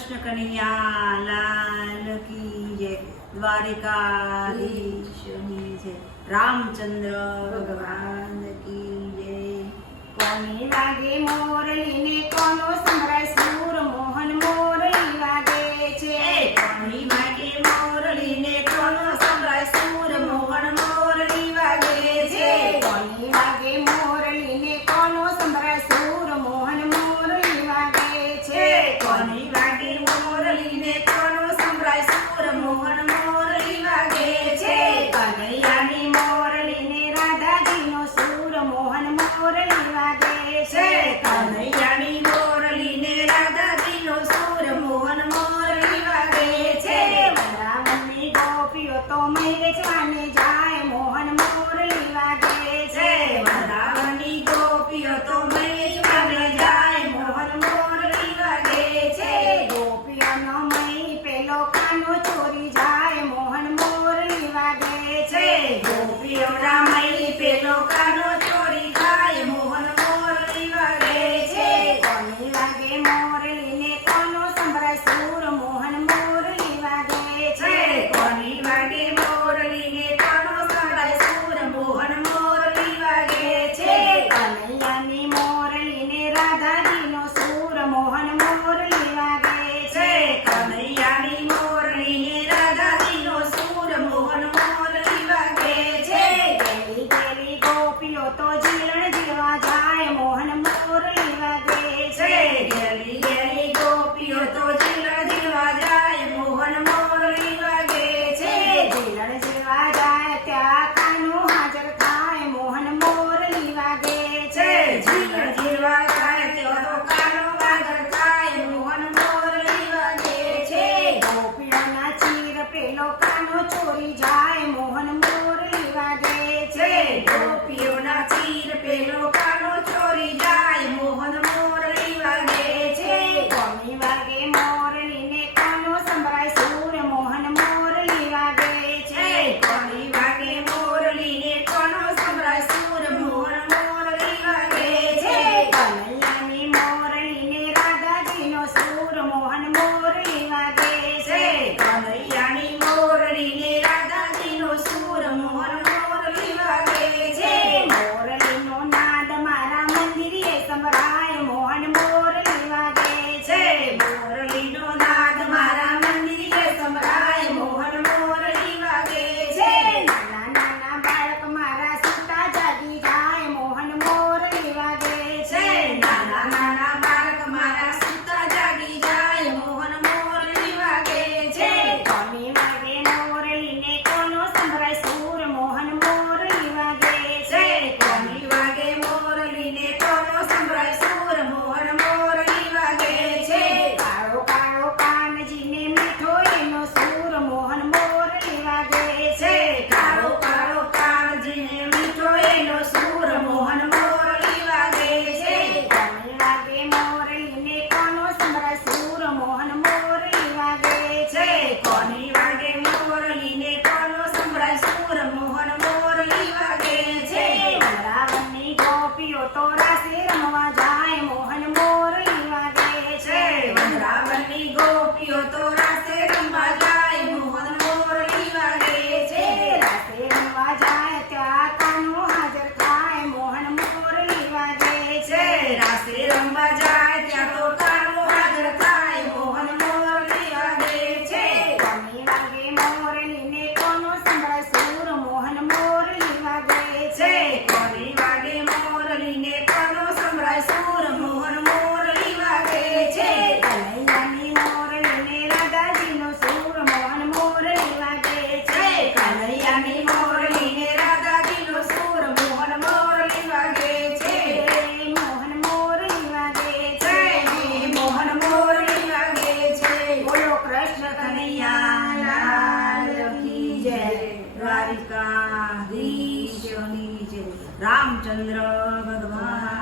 કૃષ્ણ કનૈયા કી જય દ્વારિકાધીશની જય રામચંદ્ર ભગવાન. લોકાનો ચોરી જાય મોહન મોરલી વાગે છે. ગોપીઓના ચીર પેલો કાનો ચોરી જાય મોહન મોરલી વાગે છે. કોની વાગે મોરલી ને કાનો સંભળાય સુર મોહન મોરલી વાગે છે. કોની વાગે મોરલી ને કાનો સંભળાય સુર મોહન મોરલી વાગે છે. કનૈયાની મોરલી ને રાધાજીનો સૂર મોહન મોરલી ટોરા સે જાય મોહન મોરલી વાગે છે. વૃંદાવનની ગોપીઓ તોરા રામચંદ્ર ભગવાન